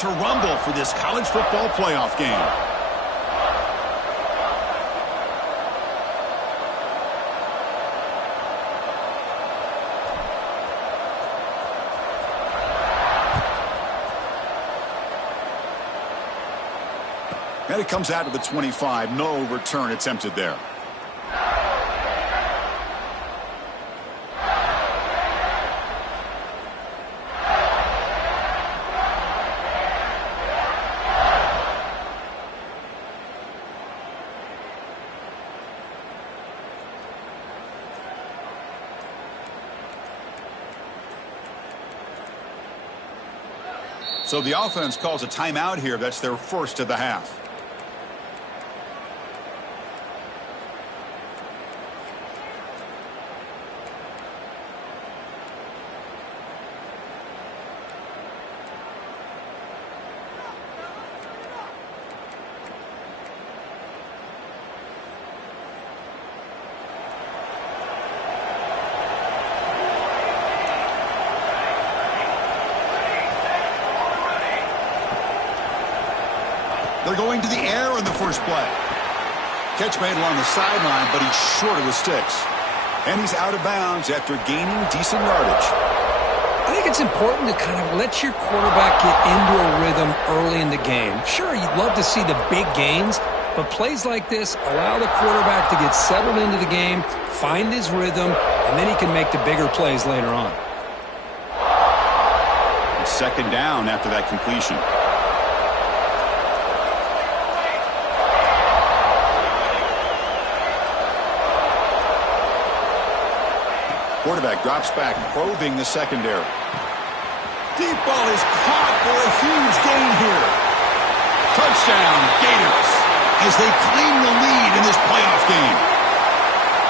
to rumble for this college football playoff game. And it comes out to the 25. No return attempted there. So the offense calls a timeout here. That's their first of the half. They're going to the air in the first play. Catch made along the sideline, but he's short of the sticks. And he's out of bounds after gaining decent yardage. I think it's important to kind of let your quarterback get into a rhythm early in the game. Sure, you'd love to see the big gains, but plays like this allow the quarterback to get settled into the game, find his rhythm, and then he can make the bigger plays later on. It's second down after that completion. Quarterback drops back, probing the secondary. Deep ball is caught for a huge gain here. Touchdown, Gators, as they claim the lead in this playoff game.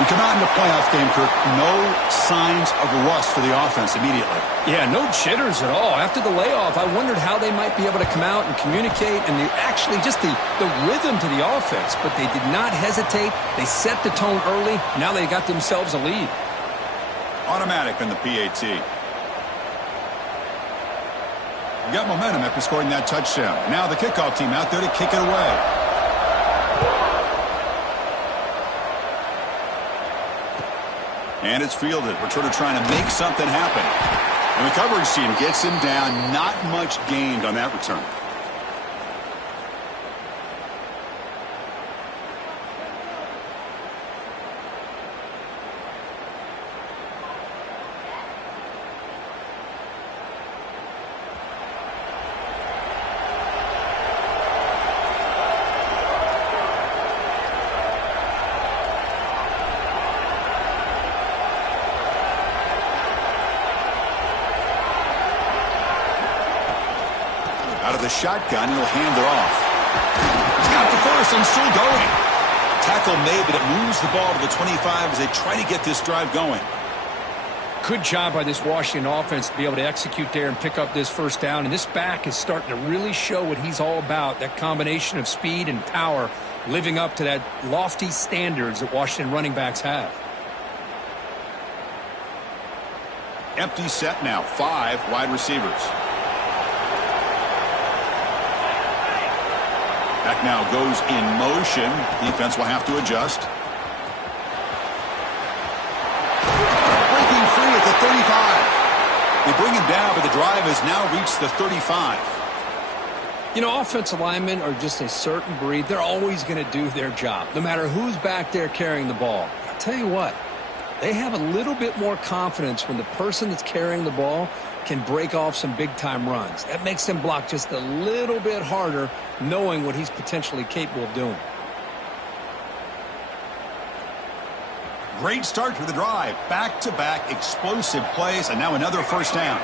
We come out in the playoff game, Kirk, no signs of rust for the offense immediately. Yeah, no jitters at all. After the layoff, I wondered how they might be able to come out and communicate and actually just the rhythm to the offense. But they did not hesitate. They set the tone early. Now they got themselves a lead. Automatic on the PAT. We got momentum after scoring that touchdown. Now the kickoff team out there to kick it away. And it's fielded. Returner trying to make something happen. And the coverage team gets him down. Not much gained on that return. Out of the shotgun, he'll hand it off. He's got the first and still going. Tackle made, but it moves the ball to the 25 as they try to get this drive going. Good job by this Washington offense to be able to execute there and pick up this first down. And this back is starting to really show what he's all about. That combination of speed and power living up to that lofty standards that Washington running backs have. Empty set now. 5 wide receivers. Back now goes in motion. Defense will have to adjust. Breaking free at the 35. They bring him down, but the drive has now reached the 35. You know, offensive linemen are just a certain breed. They're always going to do their job, no matter who's back there carrying the ball. I'll tell you what, they have a little bit more confidence when the person that's carrying the ball can break off some big-time runs. That makes them block just a little bit harder, knowing what he's potentially capable of doing. Great start to the drive. Back-to-back explosive plays, and now another first down.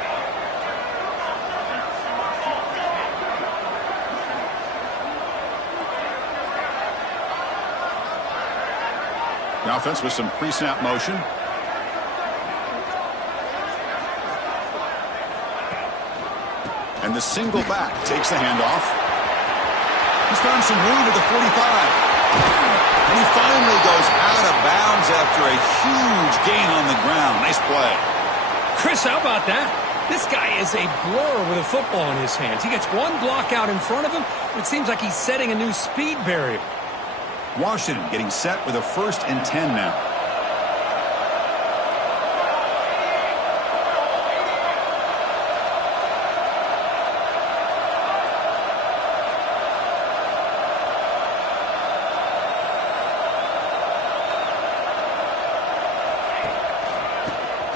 The offense with some pre-snap motion. And the single back takes the handoff. He's found some room at the 45. And he finally goes out of bounds after a huge gain on the ground. Nice play. Chris, how about that? This guy is a blur with a football in his hands. He gets one block out in front of him, but it seems like he's setting a new speed barrier. Washington getting set with a 1st and 10 now.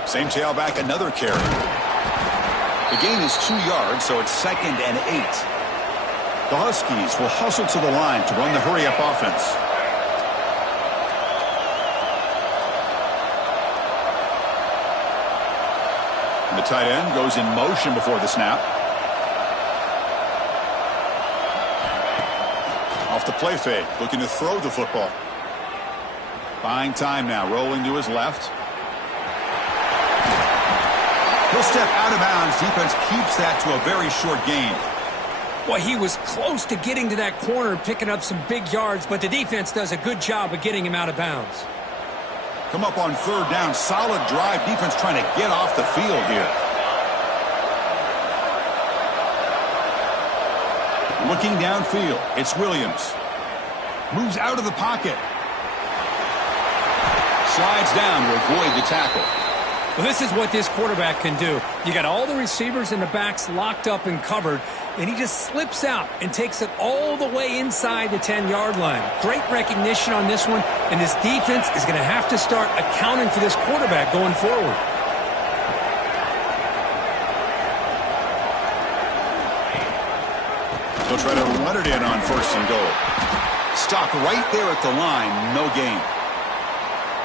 Same tailback, another carry. The gain is 2 yards, so it's 2nd and 8. The Huskies will hustle to the line to run the hurry-up offense. And the tight end goes in motion before the snap. Off the play fake, looking to throw the football. Buying time now, rolling to his left. He'll step out of bounds. Defense keeps that to a very short gain. Well, he was close to getting to that corner, picking up some big yards, but the defense does a good job of getting him out of bounds. Come up on 3rd down. Solid drive. Defense trying to get off the field here. Looking downfield. It's Williams. Moves out of the pocket. Slides down to avoid the tackle. Well, this is what this quarterback can do. You got all the receivers and the backs locked up and covered, and he just slips out and takes it all the way inside the 10-yard line. Great recognition on this one, and this defense is going to have to start accounting for this quarterback going forward. They'll try to run it in on 1st and goal. Stopped right there at the line, no gain.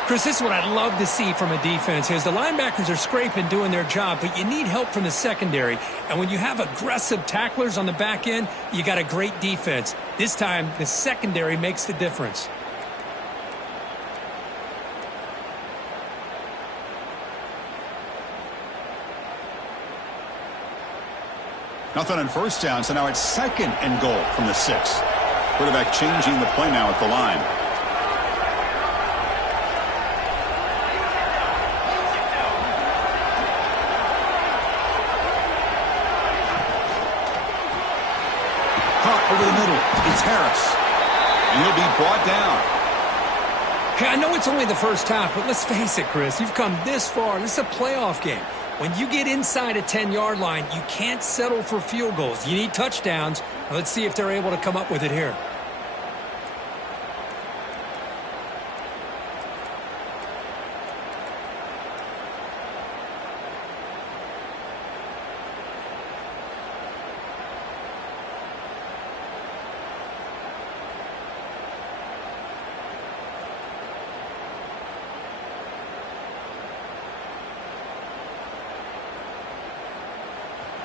Chris, this is what I love to see from a defense is the linebackers are scraping, doing their job, but you need help from the secondary. And when you have aggressive tacklers on the back end, you got a great defense. This time, the secondary makes the difference. Nothing on 1st down, so now it's 2nd and goal from the 6. Quarterback changing the play now at the line. Over the middle, it's Harris, and he'll be brought down. Hey, I know it's only the first half, but let's face it, Chris, you've come this far. This is a playoff game. When you get inside a 10-yard line, you can't settle for field goals. You need touchdowns. Now, let's see if they're able to come up with it here.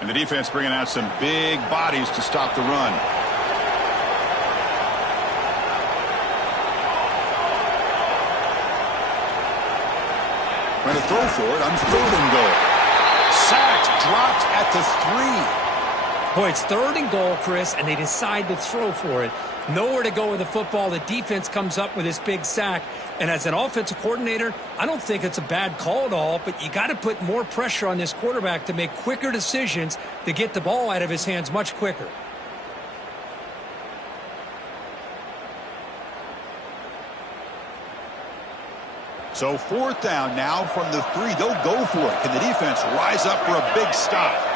And the defense bringing out some big bodies to stop the run. Trying to throw for it on 3rd and goal. Sacked, dropped at the 3. Boy, it's 3rd and goal, Chris, and they decide to throw for it. Nowhere to go with the football. The defense comes up with this big sack. And as an offensive coordinator, I don't think it's a bad call at all, but you got to put more pressure on this quarterback to make quicker decisions to get the ball out of his hands much quicker. So 4th down now from the 3. They'll go for it. Can the defense rise up for a big stop?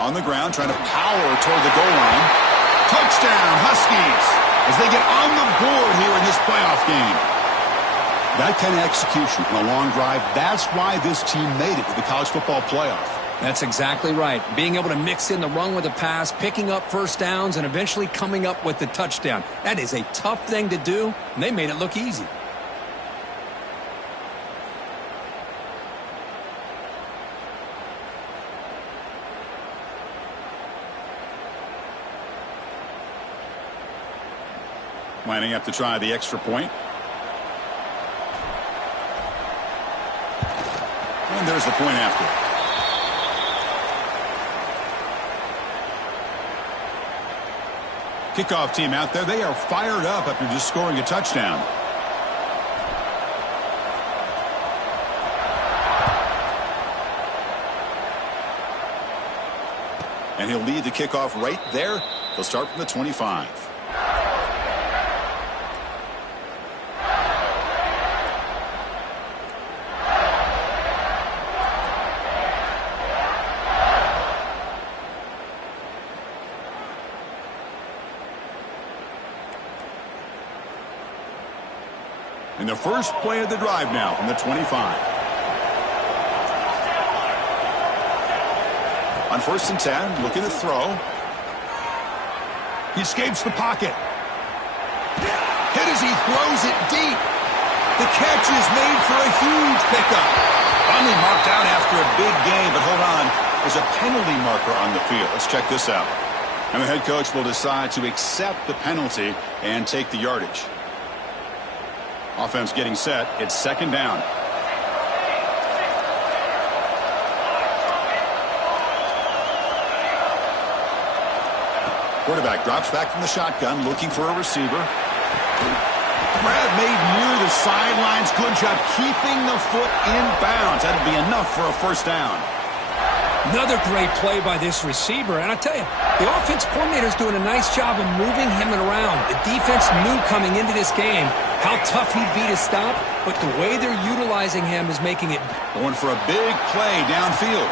On the ground, trying to power toward the goal line. Touchdown, Huskies, as they get on the board here in this playoff game. That kind of execution on a long drive, that's why this team made it to the college football playoff. That's exactly right. Being able to mix in the run with the pass, picking up 1st downs, and eventually coming up with the touchdown. That is a tough thing to do, and they made it look easy. Lining up to try the extra point. And there's the point after. Kickoff team out there. They are fired up after just scoring a touchdown. And he'll lead the kickoff right there. They'll start from the 25. In the first play of the drive now from the 25. On 1st and 10, looking to throw. He escapes the pocket. Hit as he throws it deep. The catch is made for a huge pickup. Finally marked out after a big gain, but hold on. There's a penalty marker on the field. Let's check this out. And the head coach will decide to accept the penalty and take the yardage. Offense getting set. It's 2nd down. Quarterback drops back from the shotgun, looking for a receiver. Grab made near the sidelines. Good job keeping the foot in bounds. That'll be enough for a 1st down. Another great play by this receiver. And I tell you, the offense coordinator's doing a nice job of moving him around. The defense knew coming into this game how tough he'd be to stop, but the way they're utilizing him is making it. Going for a big play downfield.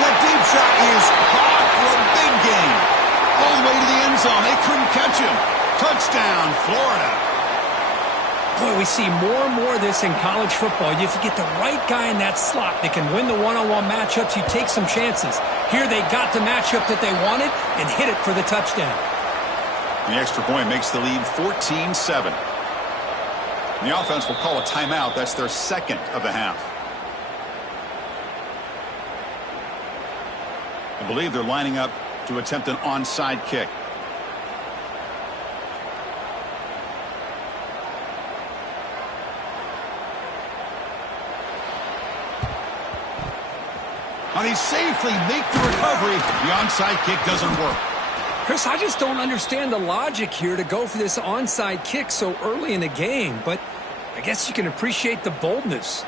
That deep shot is caught for a big gain. All the way to the end zone. They couldn't catch him. Touchdown, Florida. Boy, we see more and more of this in college football. If you get the right guy in that slot that can win the one-on-one matchups, you take some chances. Here they got the matchup that they wanted and hit it for the touchdown. The extra point makes the lead 14-7. The offense will call a timeout. That's their 2nd of the half. I believe they're lining up to attempt an onside kick. And he safely makes the recovery. The onside kick doesn't work. Chris, I just don't understand the logic here to go for this onside kick so early in the game, but I guess you can appreciate the boldness.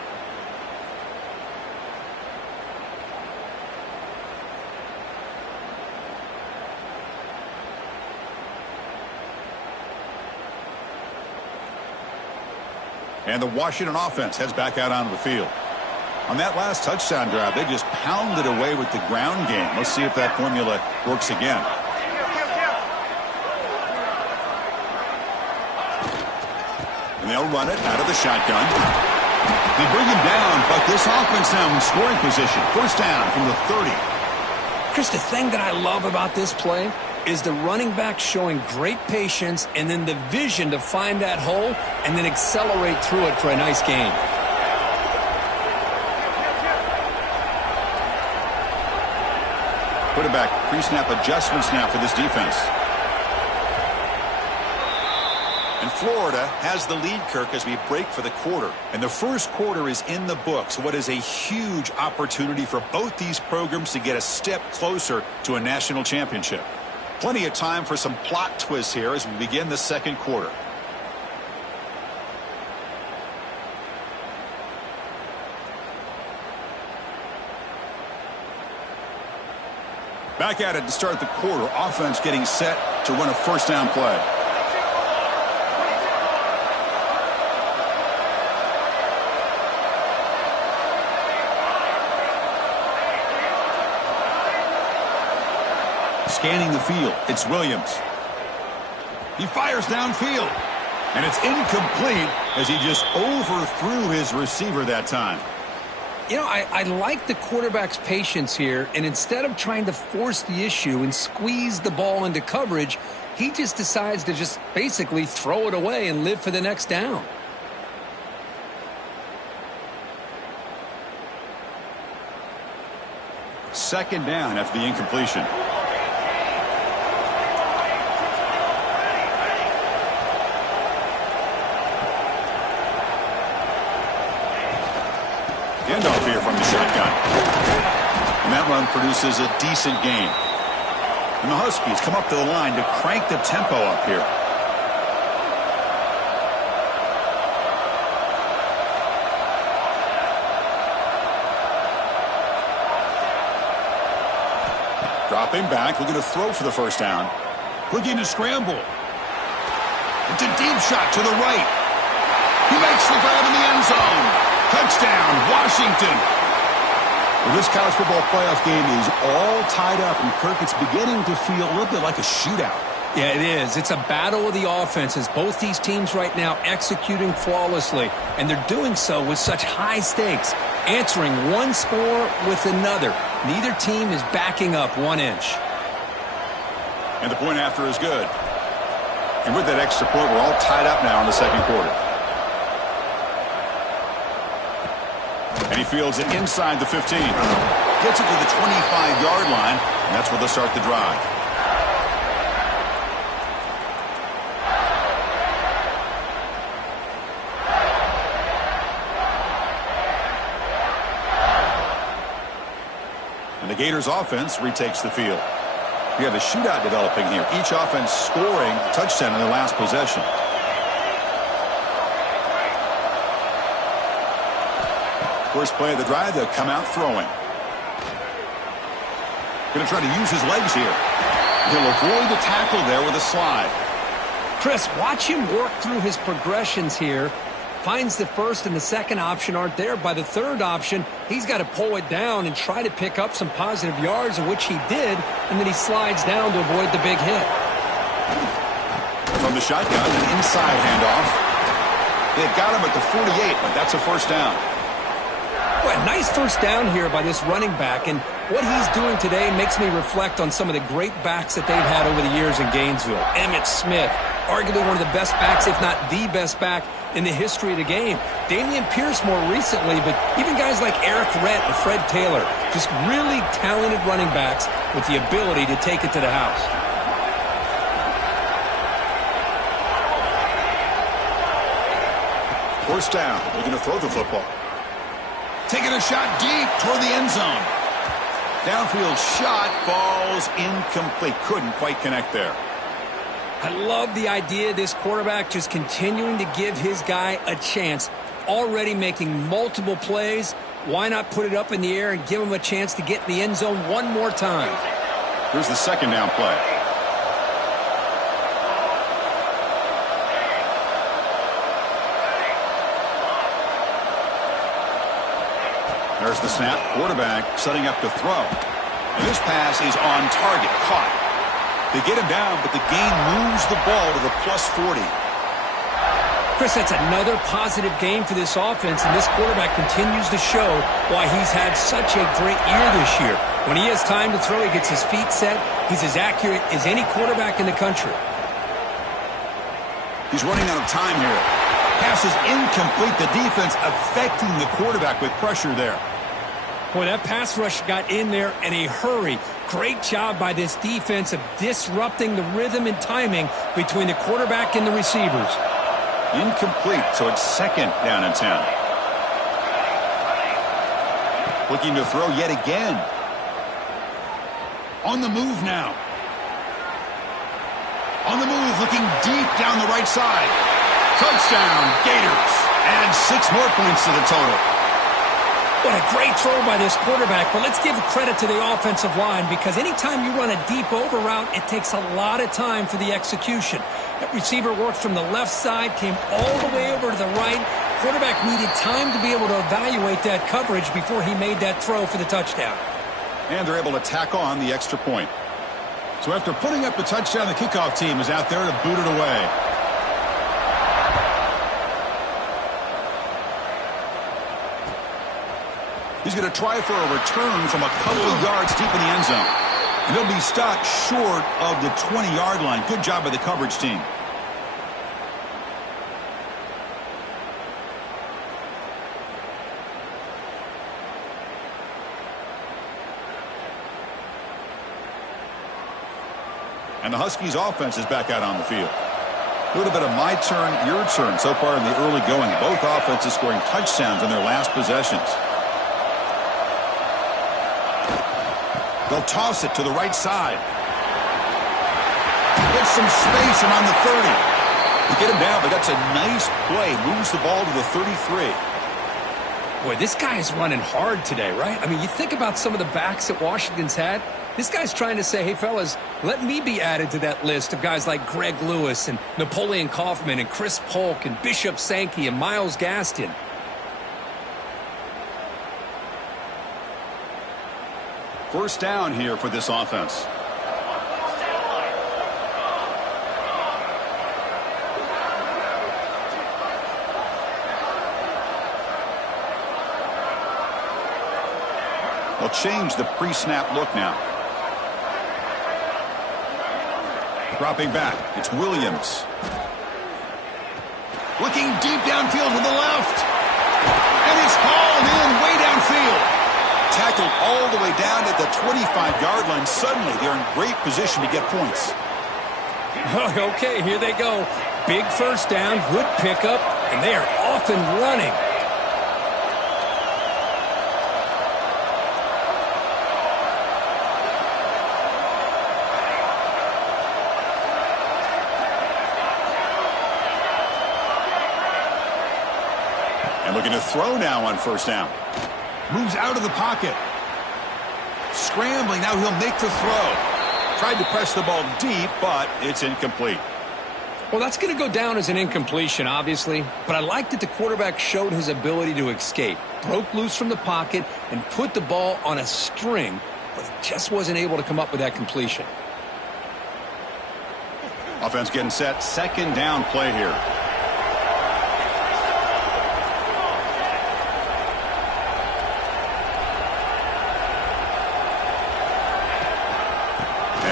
And the Washington offense heads back out onto the field. On that last touchdown drive, they just pounded away with the ground game. Let's see if that formula works again. And they'll run it out of the shotgun. They bring him down, but this offense now in scoring position. 1st down from the 30. Chris, the thing that I love about this play is the running back showing great patience and then the vision to find that hole and then accelerate through it for a nice gain. Quarterback pre-snap adjustments now for this defense. And Florida has the lead, Kirk, as we break for the quarter. And the first quarter is in the books. What is a huge opportunity for both these programs to get a step closer to a national championship. Plenty of time for some plot twists here as we begin the 2nd quarter. Back at it to start the quarter. Offense getting set to run a 1st down play. Scanning the field. It's Williams. He fires downfield. And it's incomplete as he just overthrew his receiver that time. You know, I like the quarterback's patience here, and instead of trying to force the issue and squeeze the ball into coverage, he just decides to just basically throw it away and live for the next down. Second down after the incompletion. Handoff here. run produces a decent gain. And the Huskies come up to the line to crank the tempo up here. Dropping back, looking to throw for the first down. Looking to scramble. It's a deep shot to the right. He makes the grab in the end zone. Touchdown, Washington. Well, this college football playoff game is all tied up, and Kirk, it's beginning to feel a little bit like a shootout. Yeah, it is. It's a battle of the offenses. Both these teams right now executing flawlessly, and they're doing so with such high stakes, answering one score with another. Neither team is backing up 1 inch. And the point after is good. And with that extra point, we're all tied up now in the second quarter. And he fields it inside the 15. Gets it to the 25-yard line, and that's where they'll start the drive. And the Gators offense retakes the field. We have a shootout developing here. Each offense scoring a touchdown in their last possession. First play of the drive, they'll come out throwing. Going to try to use his legs here. He'll avoid the tackle there with a slide. Chris, watch him work through his progressions here. Finds the first and the second option aren't there. By the third option, he's got to pull it down and try to pick up some positive yards, of which he did, and then he slides down to avoid the big hit. From the shotgun, an inside handoff. They've got him at the 48, but that's a first down. Well, a nice first down here by this running back, and what he's doing today makes me reflect on some of the great backs that they've had over the years in Gainesville. Emmitt Smith, arguably one of the best backs, if not the best back in the history of the game. Damian Pierce more recently, but even guys like Eric Rett and Fred Taylor, just really talented running backs with the ability to take it to the house. First down, looking to throw the football. Taking a shot deep toward the end zone. Downfield shot falls incomplete. Couldn't quite connect there. I love the idea of this quarterback just continuing to give his guy a chance. Already making multiple plays. Why not put it up in the air and give him a chance to get in the end zone one more time? Here's the second down play. There's the snap. Quarterback setting up to throw. And this pass is on target. Caught. They get him down, but the gain moves the ball to the plus 40. Chris, that's another positive game for this offense, and this quarterback continues to show why he's had such a great year this year. When he has time to throw, he gets his feet set. He's as accurate as any quarterback in the country. He's running out of time here. Pass is incomplete. The defense affecting the quarterback with pressure there. Boy, that pass rush got in there in a hurry. Great job by this defense of disrupting the rhythm and timing between the quarterback and the receivers. Incomplete, so it's second down and 10. Looking to throw yet again. On the move now. On the move, looking deep down the right side. Touchdown, Gators. And 6 more points to the total. What a great throw by this quarterback, but let's give credit to the offensive line because anytime you run a deep over route, it takes a lot of time for the execution. That receiver worked from the left side, came all the way over to the right. Quarterback needed time to be able to evaluate that coverage before he made that throw for the touchdown. And they're able to tack on the extra point. So after putting up the touchdown, the kickoff team is out there to boot it away. He's going to try for a return from a couple of yards deep in the end zone. And he'll be stopped short of the 20-yard line. Good job by the coverage team. And the Huskies offense is back out on the field. A little bit of my turn, your turn so far in the early going. Both offenses scoring touchdowns in their last possessions. They'll toss it to the right side. Gets some space and on the 30. You get him down, but that's a nice play. Moves the ball to the 33. Boy, this guy is running hard today, right? I mean, you think about some of the backs that Washington's had. This guy's trying to say, hey, fellas, let me be added to that list of guys like Greg Lewis and Napoleon Kaufman and Chris Polk and Bishop Sankey and Myles Gaston. First down here for this offense. They'll change the pre-snap look now. Dropping back, it's Williams. Looking deep downfield to the left. And it's hauled in way downfield. Tackled all the way down at the 25-yard line. Suddenly, they're in great position to get points. Okay, here they go. Big first down, good pickup, and they are off and running. And looking to throw now on first down. Moves out of the pocket. Scrambling, now he'll make the throw. Tried to press the ball deep, but it's incomplete. Well, that's going to go down as an incompletion, obviously. But I like that the quarterback showed his ability to escape. Broke loose from the pocket and put the ball on a string, but he just wasn't able to come up with that completion. Offense getting set. Second down play here.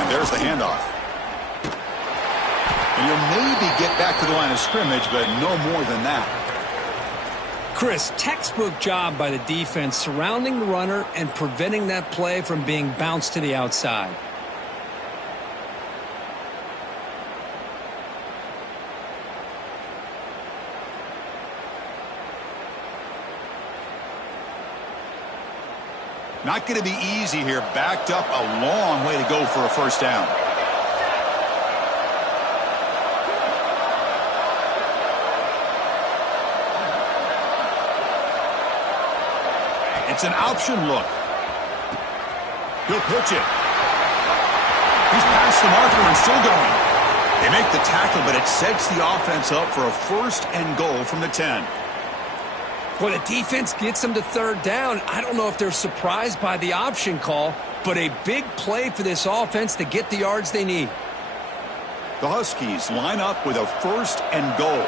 There's the handoff. And you'll maybe get back to the line of scrimmage, but no more than that. Chris, textbook job by the defense surrounding the runner and preventing that play from being bounced to the outside. Not going to be easy here. Backed up a long way to go for a first down. It's an option look. He'll pitch it. He's past the marker and still going. They make the tackle, but it sets the offense up for a first and goal from the 10. Well, the defense gets them to third down. I don't know if they're surprised by the option call, but a big play for this offense to get the yards they need. The Huskies line up with a first and goal.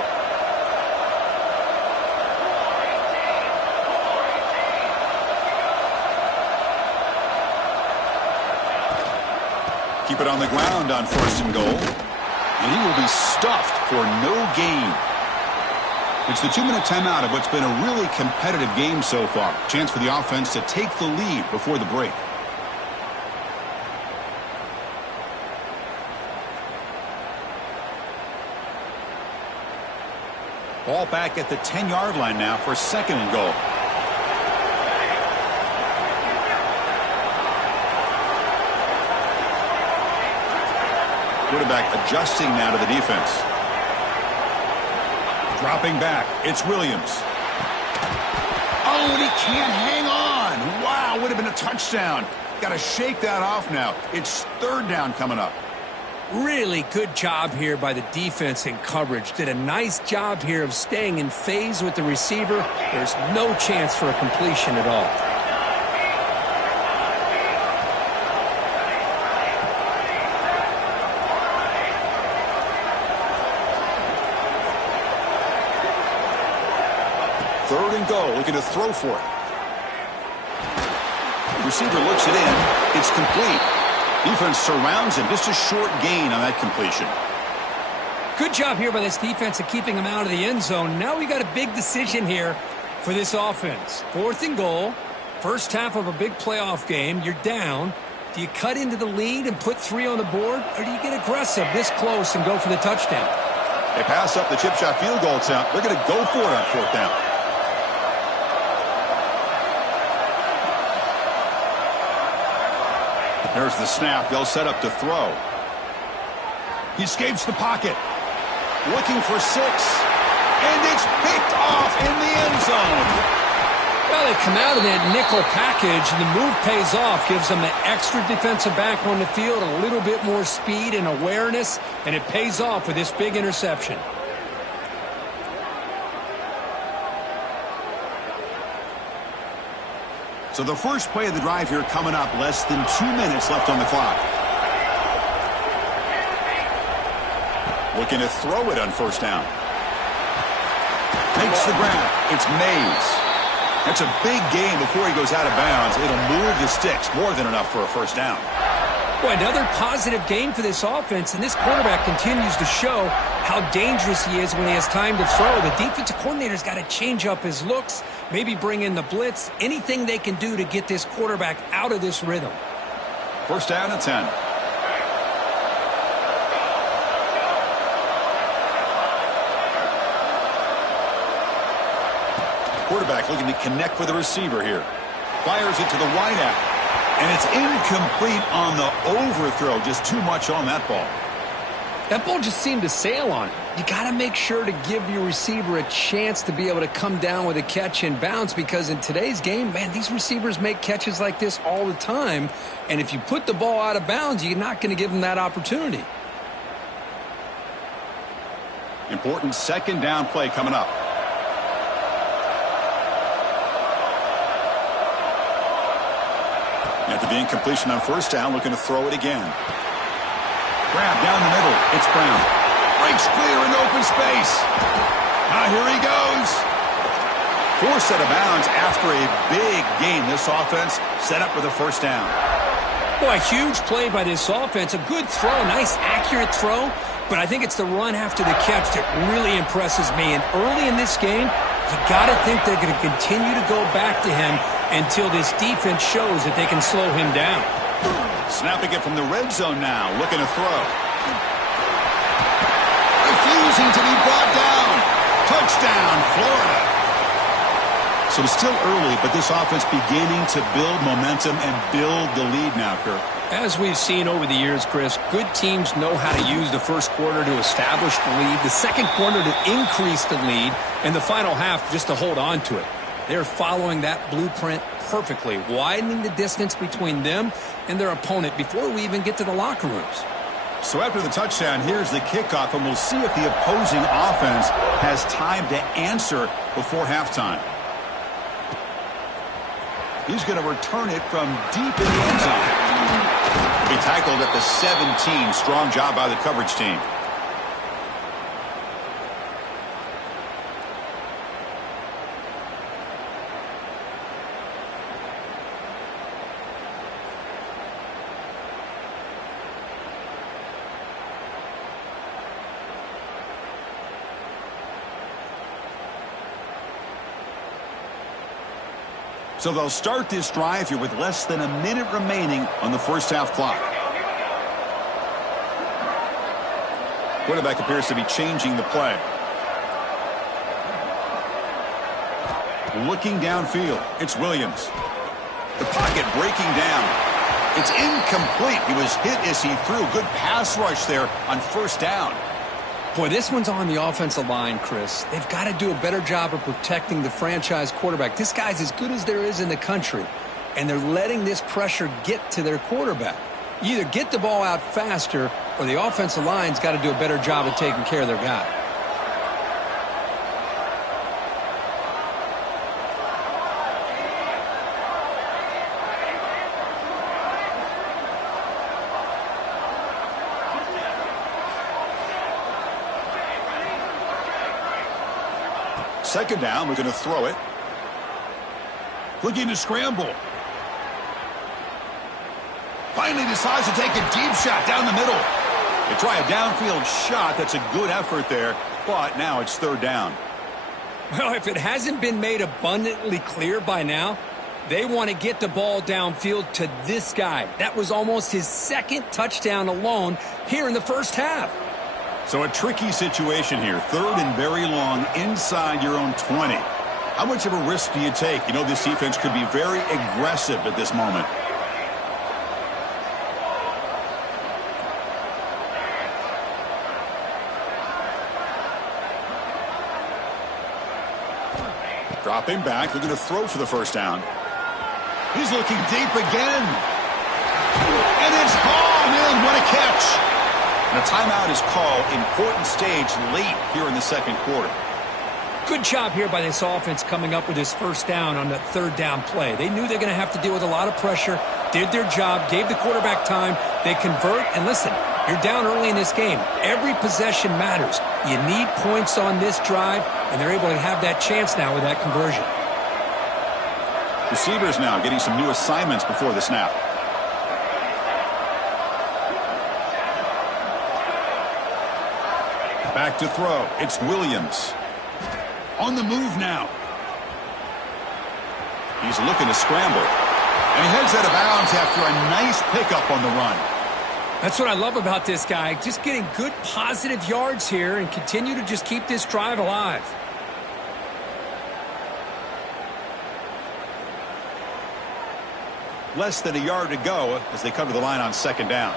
Keep it on the ground on first and goal. And he will be stuffed for no gain. It's the 2-minute timeout of what's been a really competitive game so far. Chance for the offense to take the lead before the break. Ball back at the 10-yard line now for second and goal. Quarterback adjusting now to the defense. Dropping back, it's Williams. Oh, and he can't hang on. Wow, would have been a touchdown. Got to shake that off now. It's third down coming up. Really good job here by the defense in coverage. Did a nice job here of staying in phase with the receiver. There's no chance for a completion at all. Third and goal, looking to throw for it. The receiver looks it in. It's complete. Defense surrounds him. Just a short gain on that completion. Good job here by this defense of keeping him out of the end zone. Now we got a big decision here for this offense. Fourth and goal. First half of a big playoff game. You're down. Do you cut into the lead and put 3 on the board? Or do you get aggressive this close and go for the touchdown? They pass up the chip shot field goal attempt. They're going to go for it on fourth down. There's the snap. They'll set up to throw. He escapes the pocket. Looking for 6. And it's picked off in the end zone. Well, they come out of that nickel package, and the move pays off. Gives them an extra defensive back on the field, a little bit more speed and awareness, and it pays off with this big interception. So the first play of the drive here coming up, less than 2 minutes left on the clock. Looking to throw it on first down. Makes the grab. It's Mays. That's a big gain before he goes out of bounds. It'll move the sticks, more than enough for a first down. Boy, another positive gain for this offense, and this quarterback continues to show how dangerous he is when he has time to throw. The defensive coordinator's got to change up his looks, maybe bring in the blitz, anything they can do to get this quarterback out of this rhythm. First down at 10. Quarterback looking to connect with the receiver here. Fires it to the wideout. And it's incomplete on the overthrow. Just too much on that ball. That ball just seemed to sail on it. You got to make sure to give your receiver a chance to be able to come down with a catch and bounce, because in today's game, man, these receivers make catches like this all the time. And if you put the ball out of bounds, you're not going to give them that opportunity. Important second down play coming up. After the incompletion on first down, looking to throw it again. Grab down the middle. It's Brown. Breaks clear in open space. Now here he goes. Forced out of bounds after a big gain. This offense set up with a first down. Boy, a huge play by this offense. A good throw, nice accurate throw. But I think it's the run after the catch that really impresses me. And early in this game, you got to think they're going to continue to go back to him until this defense shows that they can slow him down. Snapping it from the red zone now, looking to throw. Refusing to be brought down. Touchdown, Florida. So it's still early, but this offense beginning to build momentum and build the lead now, Kirk. As we've seen over the years, Chris, good teams know how to use the first quarter to establish the lead, the second quarter to increase the lead, and the final half just to hold on to it. They're following that blueprint perfectly, widening the distance between them and their opponent before we even get to the locker rooms. So after the touchdown, here's the kickoff, and we'll see if the opposing offense has time to answer before halftime. He's going to return it from deep in the end zone. He tackled at the 17. Strong job by the coverage team. So they'll start this drive here with less than a minute remaining on the first half clock. Quarterback appears to be changing the play. Looking downfield, it's Williams. The pocket breaking down. It's incomplete. He was hit as he threw. Good pass rush there on first down. Boy, this one's on the offensive line, Chris. They've got to do a better job of protecting the franchise quarterback. This guy's as good as there is in the country, and they're letting this pressure get to their quarterback. You either get the ball out faster, or the offensive line's got to do a better job of taking care of their guy. Second down, we're going to throw it. Looking to scramble. Finally decides to take a deep shot down the middle. They try a downfield shot. That's a good effort there, but now it's third down. Well, if it hasn't been made abundantly clear by now, they want to get the ball downfield to this guy. That was almost his second touchdown alone here in the first half. So a tricky situation here. Third and very long inside your own 20. How much of a risk do you take? You know, this defense could be very aggressive at this moment. Dropping back, looking to throw for the first down. He's looking deep again. And it's hauled in. What a catch. And a timeout is called. Important stage late here in the second quarter. Good job here by this offense coming up with this first down on that third down play. They knew they're going to have to deal with a lot of pressure, did their job, gave the quarterback time. They convert, and listen, you're down early in this game. Every possession matters. You need points on this drive, and they're able to have that chance now with that conversion. Receivers now getting some new assignments before the snap. Back to throw. It's Williams. On the move now. He's looking to scramble. And he heads out of bounds after a nice pickup on the run. That's what I love about this guy. Just getting good positive yards here and continue to just keep this drive alive. Less than a yard to go as they come to the line on second down.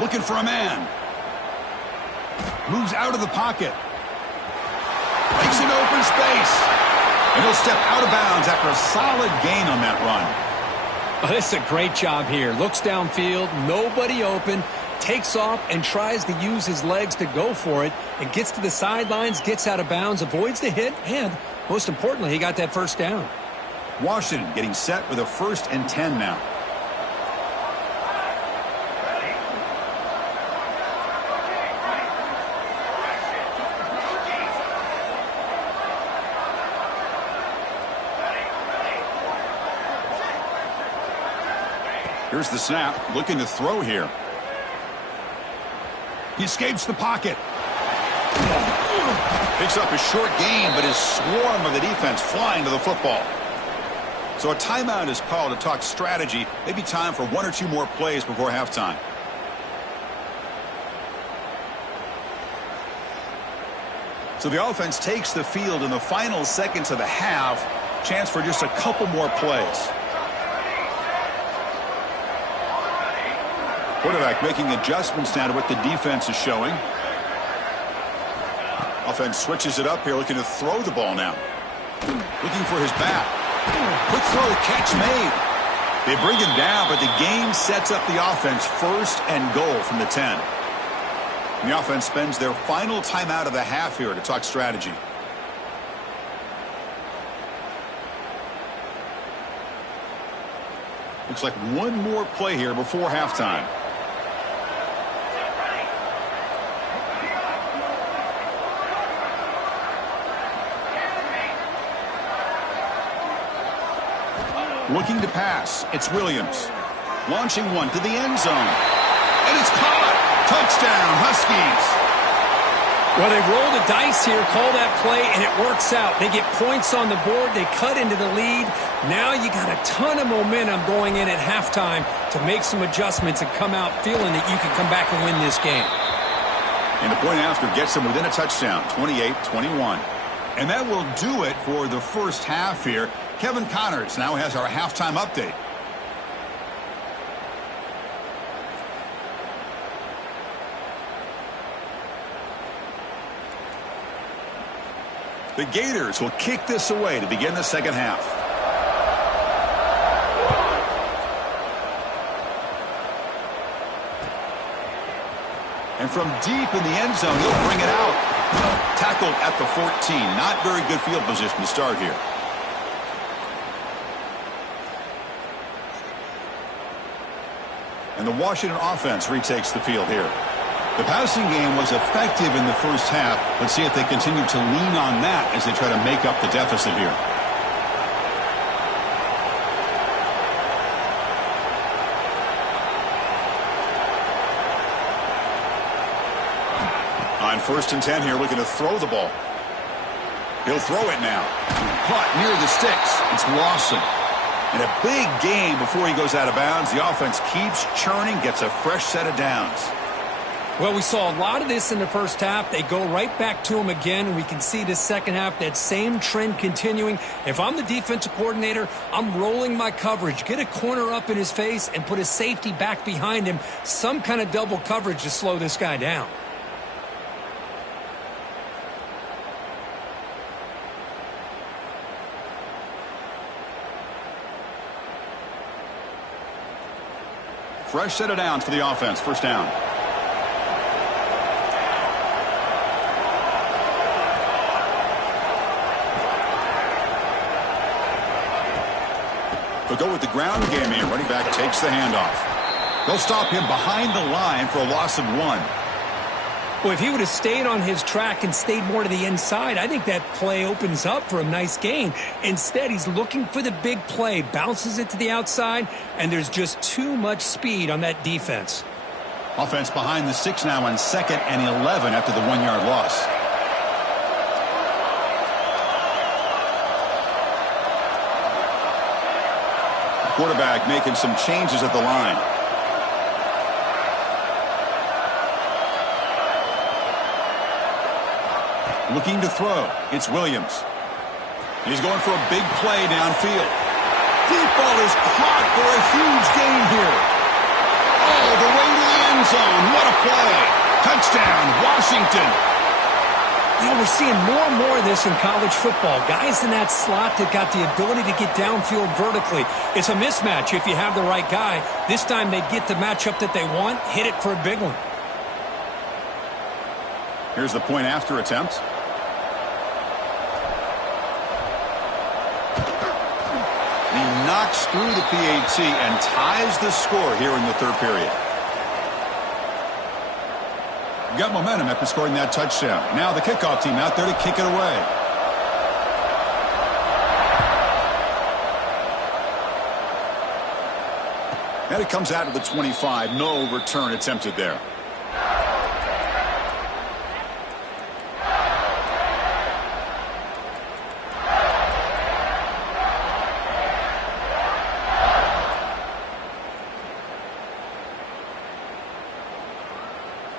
Looking for a man. Moves out of the pocket. Makes an open space. And he'll step out of bounds after a solid gain on that run. Oh, this is a great job here. Looks downfield, nobody open, takes off and tries to use his legs to go for it, and gets to the sidelines, gets out of bounds, avoids the hit, and most importantly, he got that first down. Washington getting set with a 1st and 10 now. Here's the snap, looking to throw here. He escapes the pocket. Picks up a short gain, but his swarm of the defense flying to the football. So a timeout is called to talk strategy. Maybe time for 1 or 2 more plays before halftime. So the offense takes the field in the final seconds of the half. Chance for just a couple more plays. Quarterback making adjustments now to what the defense is showing. Offense switches it up here, looking to throw the ball now. Looking for his back. Quick throw, catch made. They bring him down, but the game sets up the offense 1st and goal from the 10. And the offense spends their final timeout of the half here to talk strategy. Looks like 1 more play here before halftime. Looking to pass. It's Williams. Launching one to the end zone. And it's caught. Touchdown, Huskies. Well, they roll the dice here, call that play, and it works out. They get points on the board. They cut into the lead. Now you got a ton of momentum going in at halftime to make some adjustments and come out feeling that you can come back and win this game. And the point after gets them within a touchdown, 28-21. And that will do it for the first half here. Kevin Connors now has our halftime update. The Gators will kick this away to begin the second half. And from deep in the end zone, he'll bring it out. Tackled at the 14. Not very good field position to start here. And the Washington offense retakes the field here. The passing game was effective in the first half. Let's see if they continue to lean on that as they try to make up the deficit here. On 1st and 10 here, looking to throw the ball. He'll throw it now. Caught near the sticks. It's Lawson. And a big gain before he goes out of bounds. The offense keeps churning, gets a fresh set of downs. Well, we saw a lot of this in the first half. They go right back to him again, and we can see the second half, that same trend continuing. If I'm the defensive coordinator, I'm rolling my coverage. Get a corner up in his face and put a safety back behind him. Some kind of double coverage to slow this guy down. Fresh set of downs for the offense. First down. They'll go with the ground game here. Running back takes the handoff. They'll stop him behind the line for a loss of 1. Well, if he would have stayed on his track and stayed more to the inside, I think that play opens up for a nice gain. Instead, he's looking for the big play, bounces it to the outside, and there's just too much speed on that defense. Offense behind the 6 now on 2nd and 11 after the 1-yard loss. Quarterback making some changes at the line. Looking to throw. It's Williams. He's going for a big play downfield. Deep ball is caught for a huge gain here. All the way to the end zone. What a play. Touchdown, Washington. You know, we're seeing more and more of this in college football. Guys in that slot that got the ability to get downfield vertically. It's a mismatch if you have the right guy. This time they get the matchup that they want, hit it for a big one. Here's the point after attempt. He knocks through the PAT and ties the score here in the third period. Got momentum after scoring that touchdown. Now the kickoff team out there to kick it away. And it comes out to the 25. No return attempted there.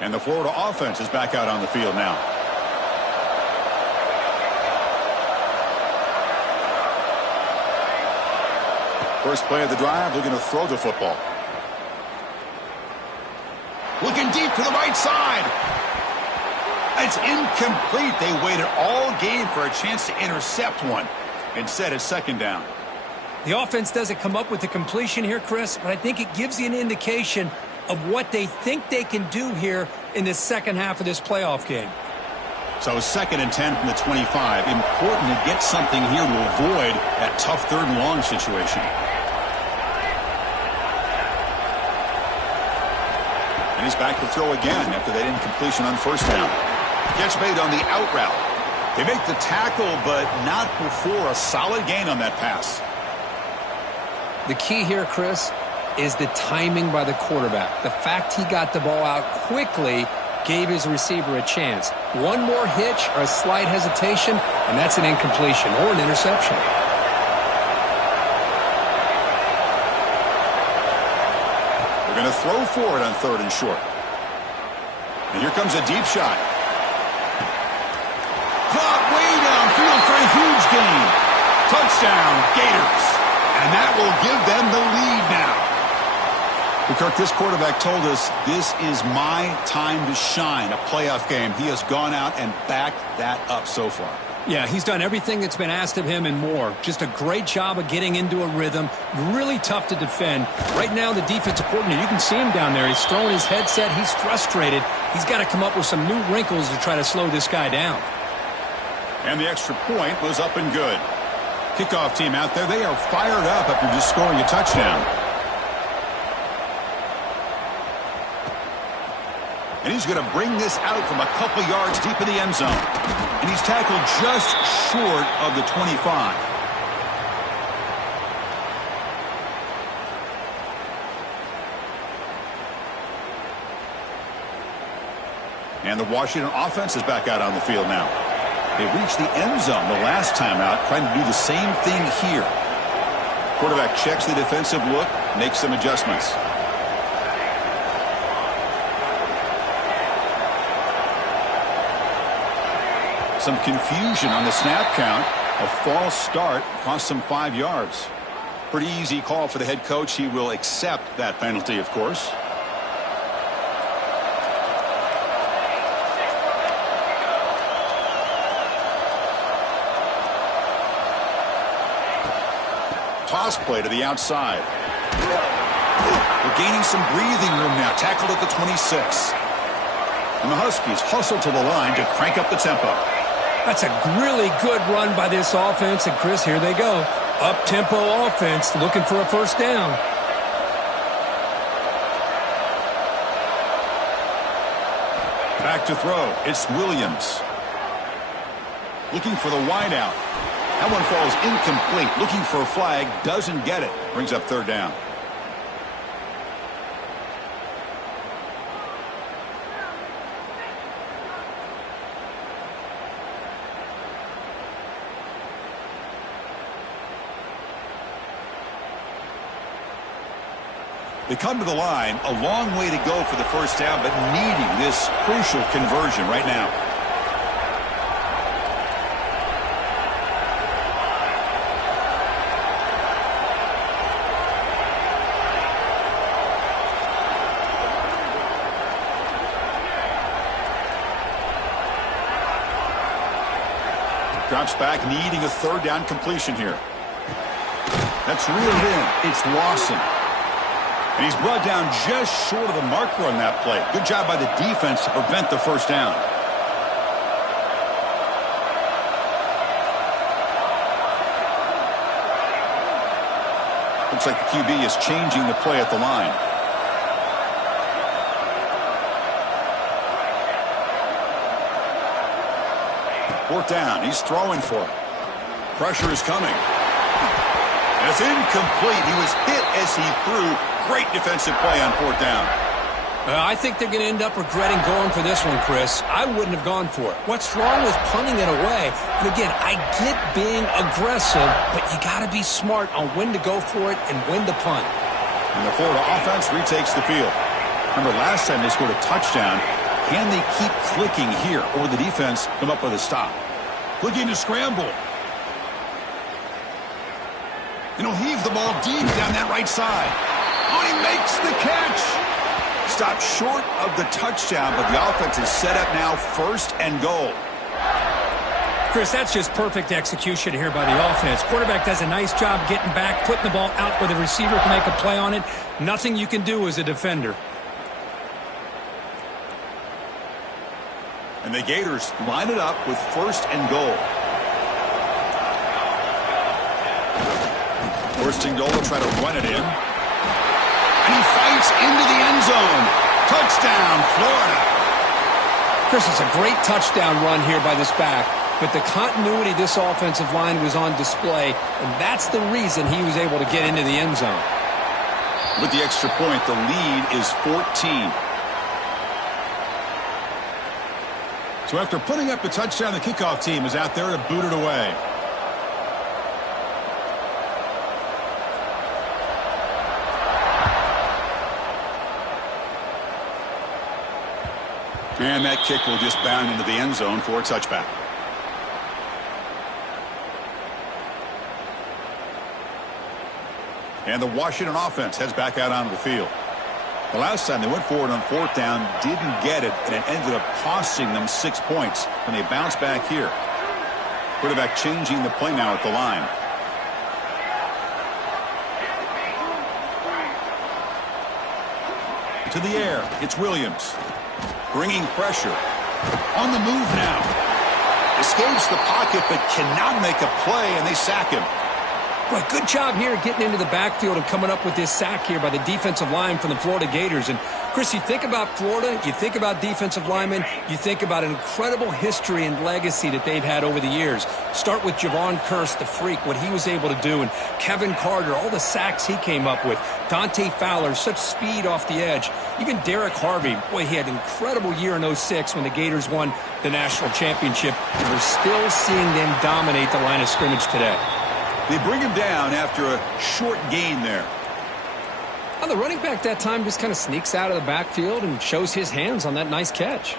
And the Florida offense is back out on the field now. First play of the drive, looking to throw the football. Looking deep to the right side. It's incomplete. They waited all game for a chance to intercept one. Instead, it's second down. The offense doesn't come up with the completion here, Chris, but I think it gives you an indication of what they think they can do here in the second half of this playoff game. So 2nd and 10 from the 25. Important to get something here to avoid that tough 3rd and long situation. And he's back to throw again after that incompletion on first down. Catch made on the out route. They make the tackle, but not before a solid gain on that pass. The key here, Chris, is the timing by the quarterback. The fact he got the ball out quickly gave his receiver a chance. One more hitch or a slight hesitation, and that's an incompletion or an interception. They're going to throw for it on 3rd and short. And here comes a deep shot. Caught way downfield for a huge gain. Touchdown, Gators. And that will give them the lead now. Kirk, this quarterback told us this is my time to shine, a playoff game. He has gone out and backed that up so far. Yeah, he's done everything that's been asked of him and more. Just a great job of getting into a rhythm. Really tough to defend. Right now, the defensive coordinator, you can see him down there. He's throwing his headset. He's frustrated. He's got to come up with some new wrinkles to try to slow this guy down. And the extra point was up and good. Kickoff team out there, they are fired up after just scoring a touchdown. And he's going to bring this out from a couple yards deep in the end zone. And he's tackled just short of the 25. And the Washington offense is back out on the field now. They reached the end zone the last time out, trying to do the same thing here. Quarterback checks the defensive look, makes some adjustments. Some confusion on the snap count. A false start cost him 5 yards. Pretty easy call for the head coach. He will accept that penalty, of course. Toss play to the outside. We're gaining some breathing room now. Tackled at the 26. And the Huskies hustle to the line to crank up the tempo. That's a really good run by this offense. And, Chris, here they go. Up-tempo offense looking for a first down. Back to throw. It's Williams. Looking for the wideout. That one falls incomplete. Looking for a flag. Doesn't get it. Brings up third down. They come to the line, a long way to go for the first down, but needing this crucial conversion right now. Drops back, needing a third down completion here. That's reeled in. It's Lawson. And he's brought down just short of the marker on that play. Good job by the defense to prevent the first down. Looks like the QB is changing the play at the line. Fourth down. He's throwing for it. Pressure is coming. That's incomplete. He was hit as he threw. Great defensive play on fourth down. I think they're going to end up regretting going for this one, Chris. I wouldn't have gone for it. What's wrong with punting it away? And again, I get being aggressive, but you got to be smart on when to go for it and when to punt. And the Florida offense retakes the field. Remember, last time they scored a touchdown. Can they keep clicking here, or the defense come up with a stop? Looking to scramble. And he'll heave the ball deep down that right side. Oh, he makes the catch. Stopped short of the touchdown, but the offense is set up now, first and goal. Chris, that's just perfect execution here by the offense. Quarterback does a nice job getting back, putting the ball out where the receiver can make a play on it. Nothing you can do as a defender. And the Gators line it up with first and goal. First and goal, will try to run it in. And he fights into the end zone. Touchdown, Florida. Chris, it's a great touchdown run here by this back. But the continuity of this offensive line was on display, and that's the reason he was able to get into the end zone. With the extra point, the lead is 14. So after putting up the touchdown, the kickoff team is out there to boot it away. And that kick will just bound into the end zone for a touchback. And the Washington offense heads back out onto the field. The last time they went forward on fourth down, didn't get it, and it ended up costing them 6 points. And they bounce back here. Quarterback changing the play now at the line. To the air, it's Williams. Bringing pressure. On the move now. Escapes the pocket, but cannot make a play, and they sack him. Boy, good job here getting into the backfield and coming up with this sack here by the defensive line from the Florida Gators. And, Chris, you think about Florida, you think about defensive linemen, you think about an incredible history and legacy that they've had over the years. Start with Javon Kearse, the freak, what he was able to do, and Kevin Carter, all the sacks he came up with. Dante Fowler, such speed off the edge. Even Derek Harvey, boy, he had an incredible year in 06 when the Gators won the national championship. And we're still seeing them dominate the line of scrimmage today. They bring him down after a short gain there. Well, the running back that time just kind of sneaks out of the backfield and shows his hands on that nice catch.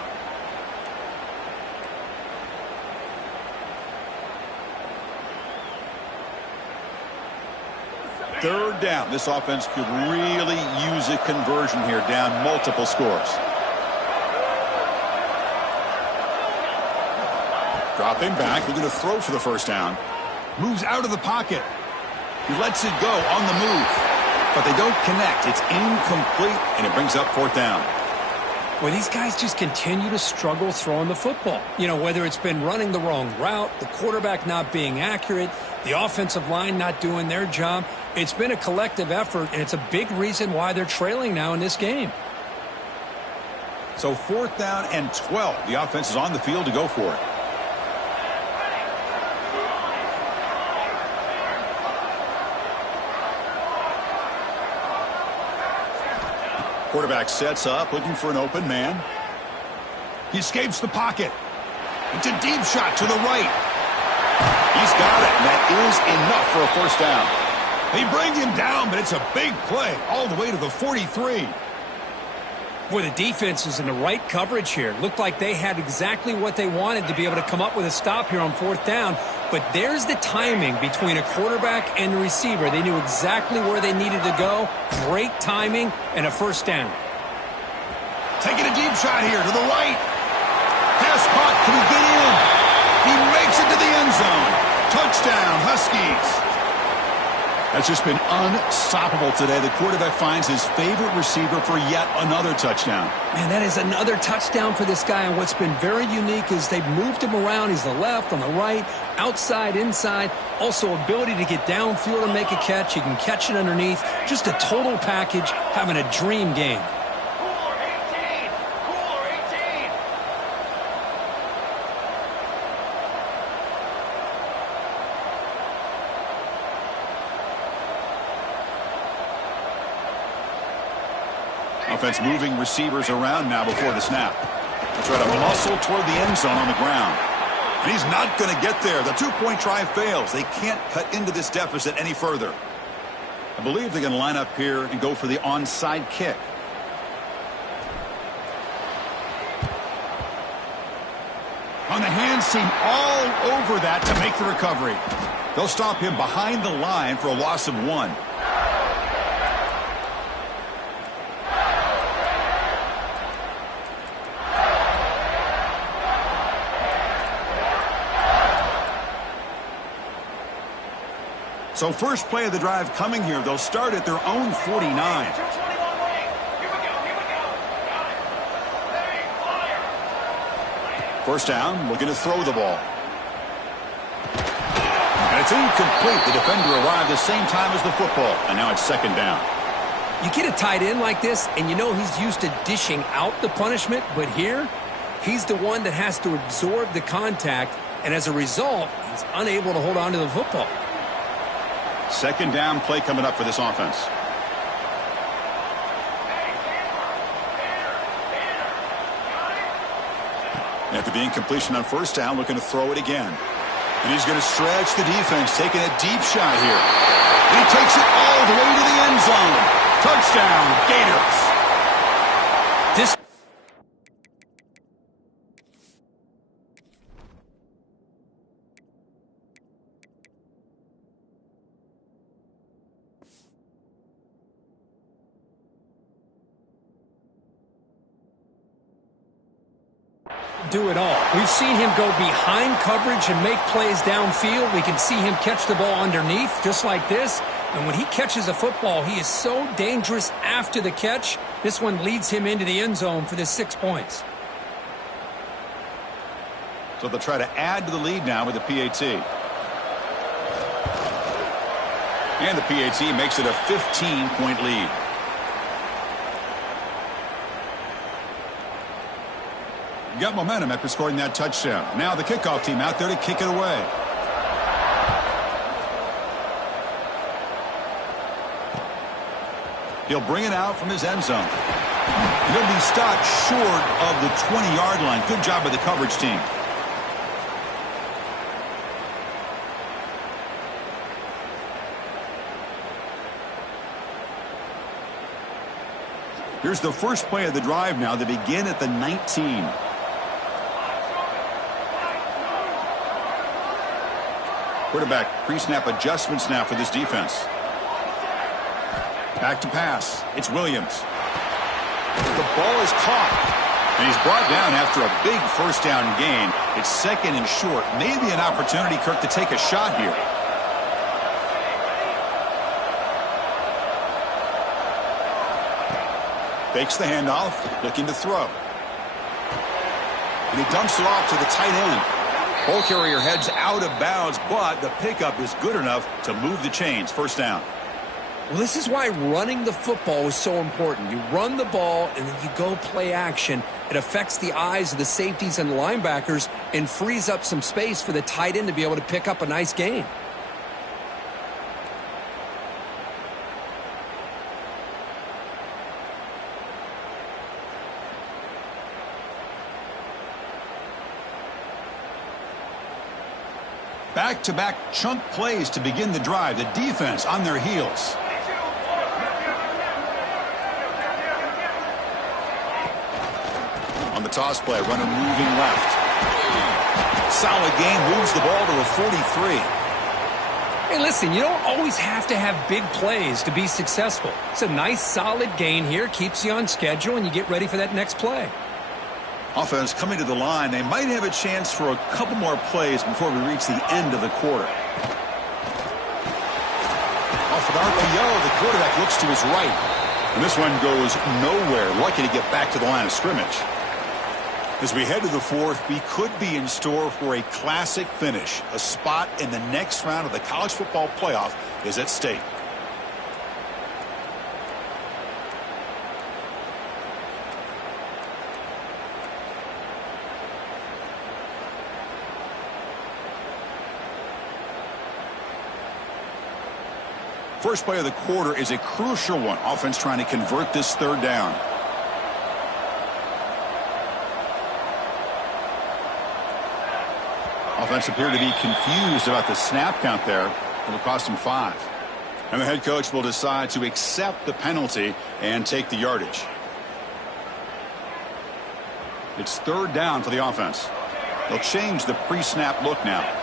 third down. This offense could really use a conversion here, down multiple scores. Dropping back, looking to throw for the first down. Moves out of the pocket. He lets it go on the move. But they don't connect. It's incomplete, and it brings up fourth down. Well, these guys just continue to struggle throwing the football. You know, whether it's been running the wrong route, the quarterback not being accurate, the offensive line not doing their job. It's been a collective effort, and it's a big reason why they're trailing now in this game. So fourth down and 12. The offense is on the field to go for it. Quarterback sets up, looking for an open man. He escapes the pocket. It's a deep shot to the right. He's got it, and that is enough for a first down. They bring him down, but it's a big play all the way to the 43. Boy, the defense is in the right coverage here. Looked like they had exactly what they wanted to be able to come up with a stop here on fourth down. But there's the timing between a quarterback and the receiver. They knew exactly where they needed to go. Great timing and a first down. Taking a deep shot here to the right. Pass caught. Can he get in? He makes it to the end zone. Touchdown, Huskies. That's just been unstoppable today. The quarterback finds his favorite receiver for yet another touchdown. Man, that is another touchdown for this guy. And what's been very unique is they've moved him around. He's the left, on the right, outside, inside. Also ability to get downfield and make a catch. He can catch it underneath. Just a total package, having a dream game. Offense moving receivers around now before the snap. They try to muscle toward the end zone on the ground. And he's not going to get there. The two-point try fails. They can't cut into this deficit any further. I believe they're going to line up here and go for the onside kick. On the hands team all over that to make the recovery. They'll stop him behind the line for a loss of 1. So first play of the drive coming here. They'll start at their own 49. First down, looking to throw the ball. And it's incomplete. The defender arrived the same time as the football. And now it's second down. You get a tight end like this, and you know he's used to dishing out the punishment. But here, he's the one that has to absorb the contact. And as a result, he's unable to hold on to the football. Second down play coming up for this offense. After the incompletion on first down, looking to throw it again. And he's going to stretch the defense, taking a deep shot here. And he takes it all the way to the end zone. Touchdown, Gators. This do it all. We've seen him go behind coverage and make plays downfield. We can see him catch the ball underneath just like this. And when he catches a football, he is so dangerous after the catch. This one leads him into the end zone for the 6 points. So they'll try to add to the lead now with the PAT. And the PAT makes it a 15-point lead. Got momentum after scoring that touchdown. Now the kickoff team out there to kick it away. He'll bring it out from his end zone. He'll be stopped short of the 20-yard line. Good job by the coverage team. Here's the first play of the drive now. They begin at the 19. Quarterback pre-snap adjustments now for this defense. Back to pass. It's Williams. The ball is caught. And he's brought down after a big first down gain. It's second and short. Maybe an opportunity, Kirk, to take a shot here. Fakes the handoff, looking to throw. And he dumps it off to the tight end. Ball carrier heads out of bounds, but the pickup is good enough to move the chains. First down. Well, this is why running the football is so important. You run the ball, and then you go play action. It affects the eyes of the safeties and the linebackers and frees up some space for the tight end to be able to pick up a nice gain. Back-to-back chunk plays to begin the drive. The defense on their heels. On the toss play, runner moving left. Solid gain, moves the ball to a 43. Hey, listen, you don't always have to have big plays to be successful. It's a nice, solid gain here, keeps you on schedule, and you get ready for that next play. Offense coming to the line. They might have a chance for a couple more plays before we reach the end of the quarter. Off an RPO, the quarterback looks to his right. And this one goes nowhere. Lucky to get back to the line of scrimmage. As we head to the fourth, we could be in store for a classic finish. A spot in the next round of the college football playoff is at stake. First play of the quarter is a crucial one. Offense trying to convert this third down. Offense appeared to be confused about the snap count there. It'll cost him 5. And the head coach will decide to accept the penalty and take the yardage. It's third down for the offense. They'll change the pre-snap look now.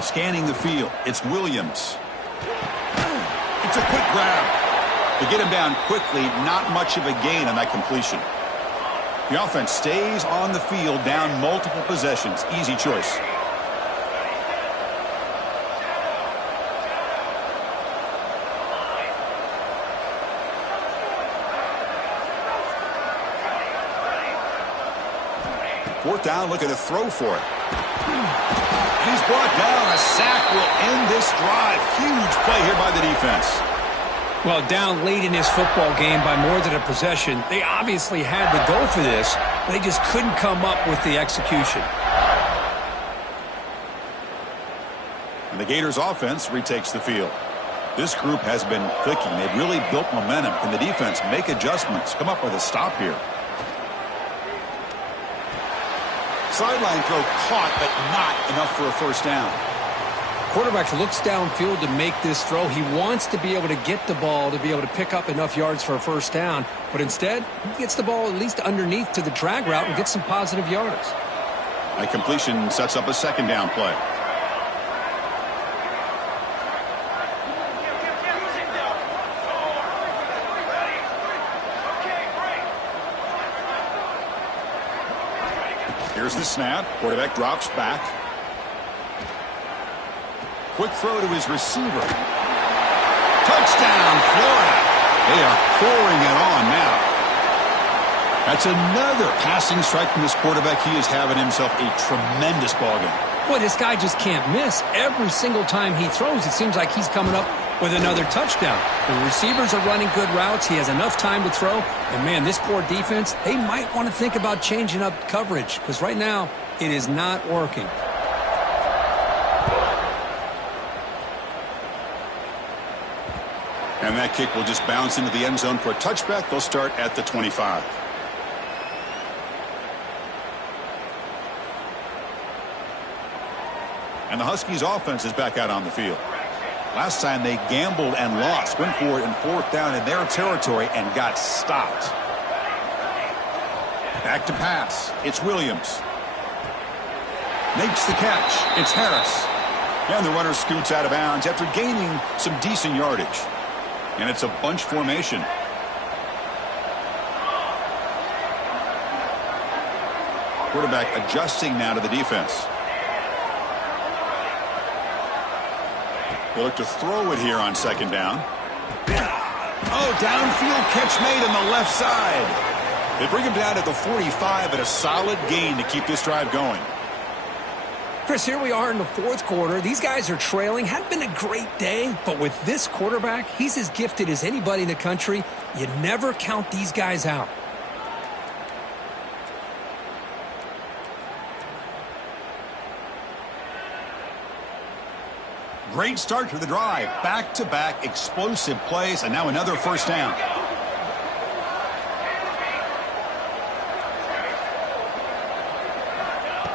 Scanning the field, it's Williams. It's a quick grab. To get him down quickly, not much of a gain on that completion. The offense stays on the field, down multiple possessions. Easy choice. Fourth down, looking to throw for it. He's brought down. A sack will end this drive. Huge play here by the defense. Well, down late in this football game by more than a possession, they obviously had to go for this, but they just couldn't come up with the execution. And the Gators offense retakes the field. This group has been clicking. They've really built momentum. Can the defense make adjustments? Come up with a stop here. Sideline throw caught, but not enough for a first down. Quarterback looks downfield to make this throw. He wants to be able to get the ball to be able to pick up enough yards for a first down, but instead he gets the ball at least underneath to the drag route and gets some positive yards. A completion sets up a second down play. Here's the snap. Quarterback drops back. Quick throw to his receiver. Touchdown, Florida. They are pouring it on now. That's another passing strike from this quarterback. He is having himself a tremendous ballgame. Boy, this guy just can't miss. Every single time he throws, it seems like he's coming up with another touchdown. The receivers are running good routes. He has enough time to throw. And, man, this poor defense, they might want to think about changing up coverage because right now it is not working. And that kick will just bounce into the end zone for a touchback. They'll start at the 25. And the Huskies offense is back out on the field. Last time they gambled and lost, went for it in fourth down in their territory and got stopped. Back to pass. It's Williams. Makes the catch. It's Harris. And the runner scoots out of bounds after gaining some decent yardage. And it's a bunch formation. Quarterback adjusting now to the defense. They look to throw it here on second down. Oh, downfield catch made on the left side. They bring him down at the 45 at a solid gain to keep this drive going. Chris, here we are in the fourth quarter. These guys are trailing. Hadn't been a great day, but with this quarterback, he's as gifted as anybody in the country. You never count these guys out. Great start to the drive. Back-to-back explosive plays, and now another first down.